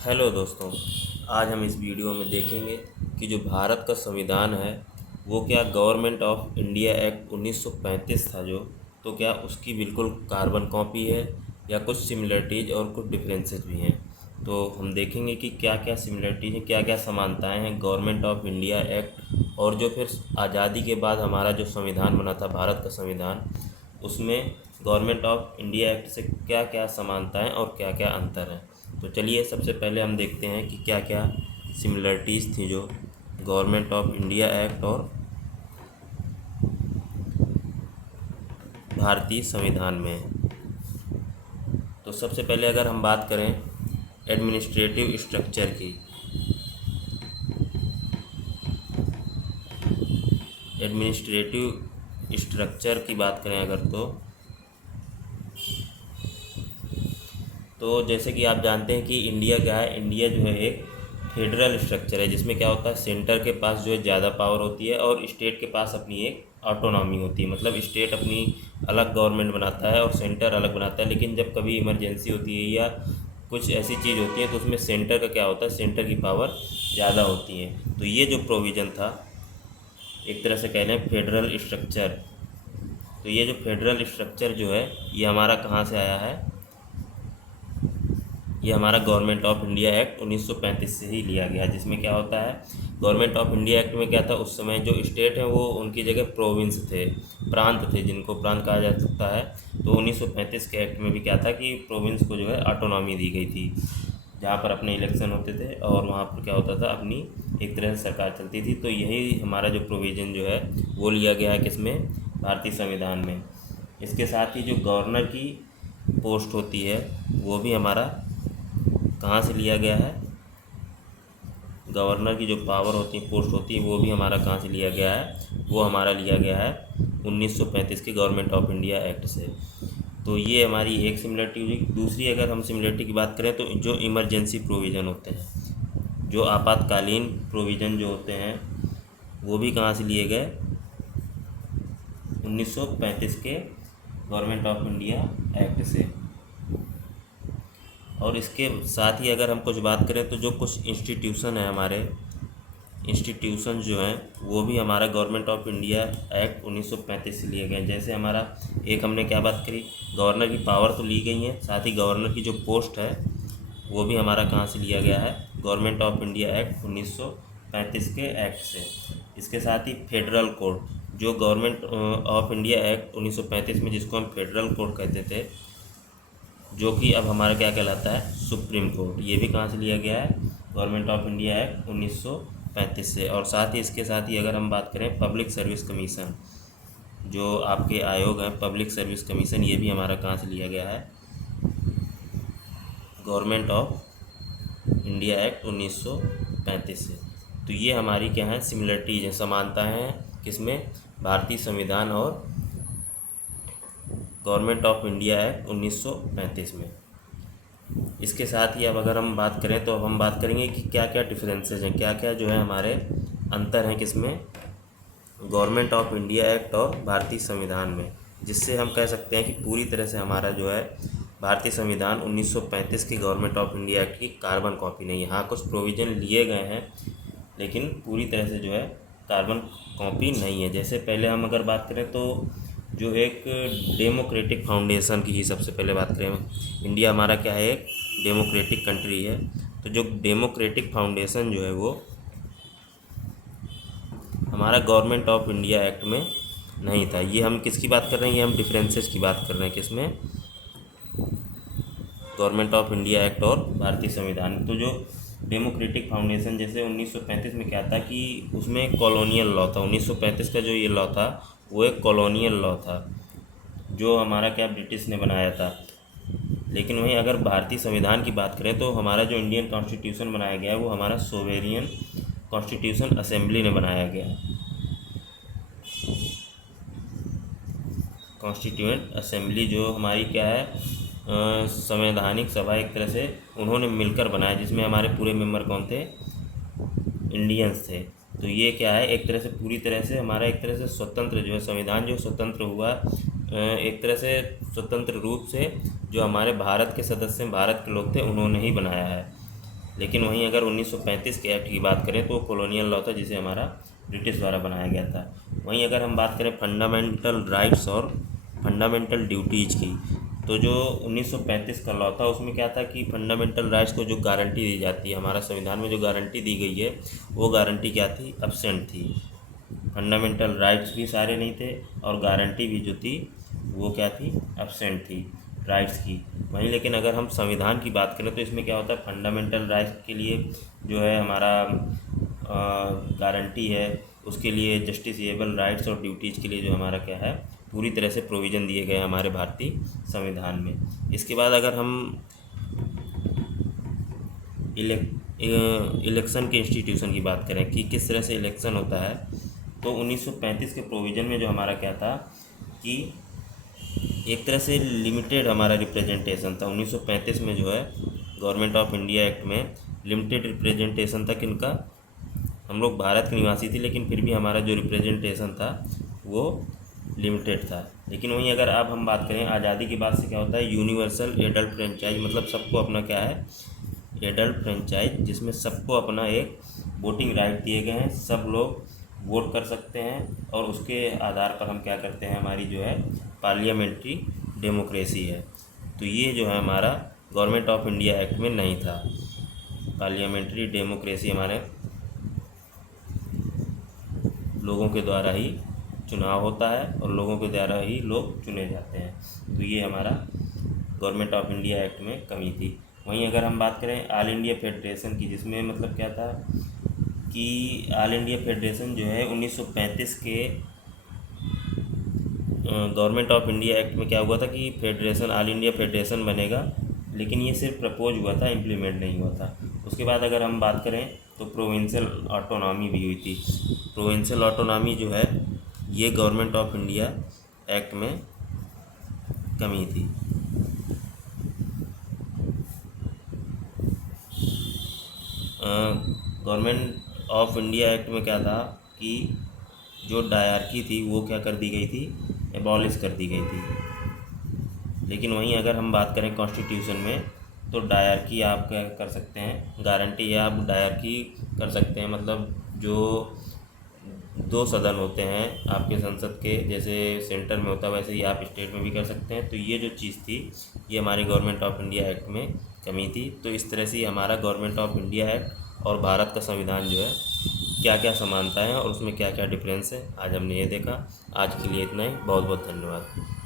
Hello दोस्तों। आज हम इस वीडियो में देखेंगे कि जो भारत का संविधान है वो क्या गवर्नमेंट ऑफ इंडिया एक्ट 1935 था जो, तो क्या उसकी बिल्कुल कार्बन कॉपी है या कुछ सिमिलरिटीज़ और कुछ डिफरेंसेस भी हैं। तो हम देखेंगे कि क्या क्या सिमिलरिटीज़ हैं, क्या क्या समानताएं हैं गवर्नमेंट ऑफ इंडिया एक्ट और जो फिर आज़ादी के बाद हमारा जो संविधान बना था भारत का संविधान, उसमें गवर्नमेंट ऑफ इंडिया एक्ट से क्या क्या समानताएं और क्या क्या अंतर हैं। तो चलिए सबसे पहले हम देखते हैं कि क्या क्या सिमिलरिटीज़ थी जो गवर्नमेंट ऑफ इंडिया एक्ट और भारतीय संविधान में है। तो सबसे पहले अगर हम बात करें एडमिनिस्ट्रेटिव स्ट्रक्चर की, एडमिनिस्ट्रेटिव स्ट्रक्चर की बात करें अगर तो जैसे कि आप जानते हैं कि इंडिया क्या है, इंडिया जो है एक फेडरल स्ट्रक्चर है जिसमें क्या होता है सेंटर के पास जो है ज़्यादा पावर होती है और स्टेट के पास अपनी एक ऑटोनॉमी होती है। मतलब स्टेट अपनी अलग गवर्नमेंट बनाता है और सेंटर अलग बनाता है, लेकिन जब कभी इमरजेंसी होती है या कुछ ऐसी चीज़ होती है तो उसमें सेंटर का क्या होता है, सेंटर की पावर ज़्यादा होती है। तो ये जो प्रोविज़न था एक तरह से कह लें फेडरल स्ट्रक्चर, तो ये जो फेडरल स्ट्रक्चर जो है ये हमारा कहाँ से आया है, ये हमारा गवर्नमेंट ऑफ इंडिया एक्ट 1935 से ही लिया गया, जिसमें क्या होता है गवर्नमेंट ऑफ इंडिया एक्ट में क्या था, उस समय जो स्टेट है वो उनकी जगह प्रोविंस थे, प्रांत थे, जिनको प्रांत कहा जा सकता है। तो 1935 के एक्ट में भी क्या था कि प्रोविंस को जो है ऑटोनॉमी दी गई थी, जहाँ पर अपने इलेक्शन होते थे और वहाँ पर क्या होता था अपनी एक तरह से सरकार चलती थी। तो यही हमारा जो प्रोविज़न जो है वो लिया गया है किसमें, भारतीय संविधान में। इसके साथ ही जो गवर्नर की पोस्ट होती है वो भी हमारा कहाँ से लिया गया है, गवर्नर की जो पावर होती है, पोस्ट होती है, वो भी हमारा कहाँ से लिया गया है, वो हमारा लिया गया है 1935 के गवर्नमेंट ऑफ इंडिया एक्ट से। तो ये हमारी एक सिमिलरिटी हुई। दूसरी अगर हम सिमिलरिटी की बात करें तो जो इमरजेंसी प्रोविज़न होते हैं, जो आपातकालीन प्रोविज़न जो होते हैं वो भी कहाँ से लिए गए, 1935 के गवर्नमेंट ऑफ इंडिया एक्ट से। और इसके साथ ही अगर हम कुछ बात करें तो जो कुछ इंस्टीट्यूशन है हमारे, इंस्टीट्यूशन जो हैं वो भी हमारा गवर्नमेंट ऑफ इंडिया एक्ट 1935 से लिए गए। जैसे हमारा एक हमने क्या बात करी, गवर्नर की पावर तो ली गई है, साथ ही गवर्नर की जो पोस्ट है वो भी हमारा कहाँ से लिया गया है, गवर्नमेंट ऑफ इंडिया एक्ट 1935 के एक्ट से। इसके साथ ही फेडरल कोर्ट, जो गवर्नमेंट ऑफ इंडिया एक्ट 1935 में जिसको हम फेडरल कोर्ट कहते थे, जो कि अब हमारा क्या कहलाता है, सुप्रीम कोर्ट, ये भी कहाँ से लिया गया है, गवर्नमेंट ऑफ इंडिया एक्ट 1935 से। और साथ ही इसके साथ ही अगर हम बात करें पब्लिक सर्विस कमीशन, जो आपके आयोग हैं पब्लिक सर्विस कमीशन, ये भी हमारा कहाँ से लिया गया है, गवर्नमेंट ऑफ इंडिया एक्ट 1935 से। तो ये हमारी क्या है, सिमिलरिटीज हैं, समानताएँ हैं किसमें, भारतीय संविधान और गवर्नमेंट ऑफ इंडिया एक्ट 1935 में। इसके साथ ही अब अगर हम बात करें तो हम बात करेंगे कि क्या क्या डिफरेंसेस हैं, क्या क्या जो है हमारे अंतर हैं किसमें, गवर्नमेंट ऑफ इंडिया एक्ट और भारतीय संविधान में, जिससे हम कह सकते हैं कि पूरी तरह से हमारा जो है भारतीय संविधान 1935 की गवर्नमेंट ऑफ इंडिया एक्ट की कार्बन कॉपी नहीं है। हाँ कुछ प्रोविज़न लिए गए हैं लेकिन पूरी तरह से जो है कार्बन कॉपी नहीं है। जैसे पहले हम अगर बात करें तो जो एक डेमोक्रेटिक फाउंडेशन की ही सबसे पहले बात करें, इंडिया हमारा क्या है, एक डेमोक्रेटिक कंट्री है। तो जो डेमोक्रेटिक फाउंडेशन जो है वो हमारा गवर्नमेंट ऑफ इंडिया एक्ट में नहीं था। ये हम किसकी बात कर रहे हैं, ये हम डिफरेंसेस की बात कर रहे हैं किसमें, गवर्नमेंट ऑफ इंडिया एक्ट और भारतीय संविधान। तो जो डेमोक्रेटिक फाउंडेशन जैसे 1935 में क्या था कि उसमें कॉलोनियल लॉ था, 1935 का जो ये लॉ था वो एक कॉलोनियल लॉ था जो हमारा क्या ब्रिटिश ने बनाया था। लेकिन वहीं अगर भारतीय संविधान की बात करें तो हमारा जो इंडियन कॉन्स्टिट्यूशन बनाया गया है वो हमारा सोवेरियन कॉन्स्टिट्यूशन असेंबली ने बनाया गया है, कॉन्स्टिट्यूएंट असेंबली जो हमारी क्या है, संवैधानिक सभा एक तरह से उन्होंने मिलकर बनाया, जिसमें हमारे पूरे मेंबर कौन थे, इंडियंस थे। तो ये क्या है, एक तरह से पूरी तरह से हमारा एक तरह से स्वतंत्र जो है संविधान जो स्वतंत्र हुआ, एक तरह से स्वतंत्र रूप से जो हमारे भारत के सदस्य भारत के लोग थे उन्होंने ही बनाया है। लेकिन वहीं अगर 1935 के एक्ट की बात करें तो वो कॉलोनियल लॉ था, जिसे हमारा ब्रिटिश द्वारा बनाया गया था। वहीं अगर हम बात करें फंडामेंटल राइट्स और फंडामेंटल ड्यूटीज़ की, तो जो 1935 का लॉ था उसमें क्या था कि फंडामेंटल राइट्स को जो गारंटी दी जाती है, हमारा संविधान में जो गारंटी दी गई है वो गारंटी क्या थी, एब्सेंट थी। फंडामेंटल राइट्स भी सारे नहीं थे और गारंटी भी जो थी वो क्या थी, एब्सेंट थी राइट्स की। वहीं लेकिन अगर हम संविधान की बात करें तो इसमें क्या होता है, फंडामेंटल राइट्स के लिए जो है हमारा गारंटी है, उसके लिए जस्टिसएबल राइट्स और ड्यूटीज़ के लिए जो हमारा क्या है, पूरी तरह से प्रोविज़न दिए गए हमारे भारतीय संविधान में। इसके बाद अगर हम इलेक्शन के इंस्टीट्यूशन की बात करें कि किस तरह से इलेक्शन होता है, तो 1935 के प्रोविज़न में जो हमारा क्या था कि एक तरह से लिमिटेड हमारा रिप्रेजेंटेशन था। 1935 में जो है गवर्नमेंट ऑफ इंडिया एक्ट में लिमिटेड रिप्रेजेंटेशन था किनका, हम लोग भारत के निवासी थे लेकिन फिर भी हमारा जो रिप्रेजेंटेशन था वो लिमिटेड था। लेकिन वहीं अगर अब हम बात करें आज़ादी के बाद से क्या होता है, यूनिवर्सल एडल्ट फ्रेंचाइज, मतलब सबको अपना क्या है, एडल्ट फ्रेंचाइज, जिसमें सबको अपना एक वोटिंग राइट दिए गए हैं, सब लोग वोट कर सकते हैं और उसके आधार पर हम क्या करते हैं, हमारी जो है पार्लियामेंट्री डेमोक्रेसी है। तो ये जो है हमारा गवर्नमेंट ऑफ इंडिया एक्ट में नहीं था। पार्लियामेंट्री डेमोक्रेसी हमारे लोगों के द्वारा ही चुनाव होता है और लोगों के द्वारा ही लोग चुने जाते हैं। तो ये हमारा गवर्नमेंट ऑफ इंडिया एक्ट में कमी थी। वहीं अगर हम बात करें ऑल इंडिया फेडरेशन की, जिसमें मतलब क्या था कि ऑल इंडिया फेडरेशन जो है 1935 के गवर्नमेंट ऑफ इंडिया एक्ट में क्या हुआ था कि फेडरेशन, ऑल इंडिया फेडरेशन बनेगा, लेकिन ये सिर्फ प्रपोज हुआ था, इम्प्लीमेंट नहीं हुआ था। उसके बाद अगर हम बात करें तो प्रोविंशियल ऑटोनॉमी भी हुई थी। प्रोविंशियल ऑटोनॉमी जो है ये गवर्नमेंट ऑफ इंडिया एक्ट में कमी थी। गवर्नमेंट ऑफ इंडिया एक्ट में क्या था कि जो डायरकी थी वो क्या कर दी गई थी, एबॉलिश कर दी गई थी। लेकिन वहीं अगर हम बात करें कॉन्स्टिट्यूशन में तो डायरकी आप क्या कर सकते हैं, गारंटी है आप डायरकी कर सकते हैं, मतलब जो 2 सदन होते हैं आपके संसद के, जैसे सेंटर में होता है वैसे ही आप स्टेट में भी कर सकते हैं। तो ये जो चीज़ थी ये हमारी गवर्नमेंट ऑफ इंडिया एक्ट में कमी थी। तो इस तरह से हमारा गवर्नमेंट ऑफ इंडिया एक्ट और भारत का संविधान जो है क्या क्या समानताएं हैं और उसमें क्या क्या डिफरेंस है, आज हमने ये देखा। आज के लिए इतना ही, बहुत बहुत धन्यवाद।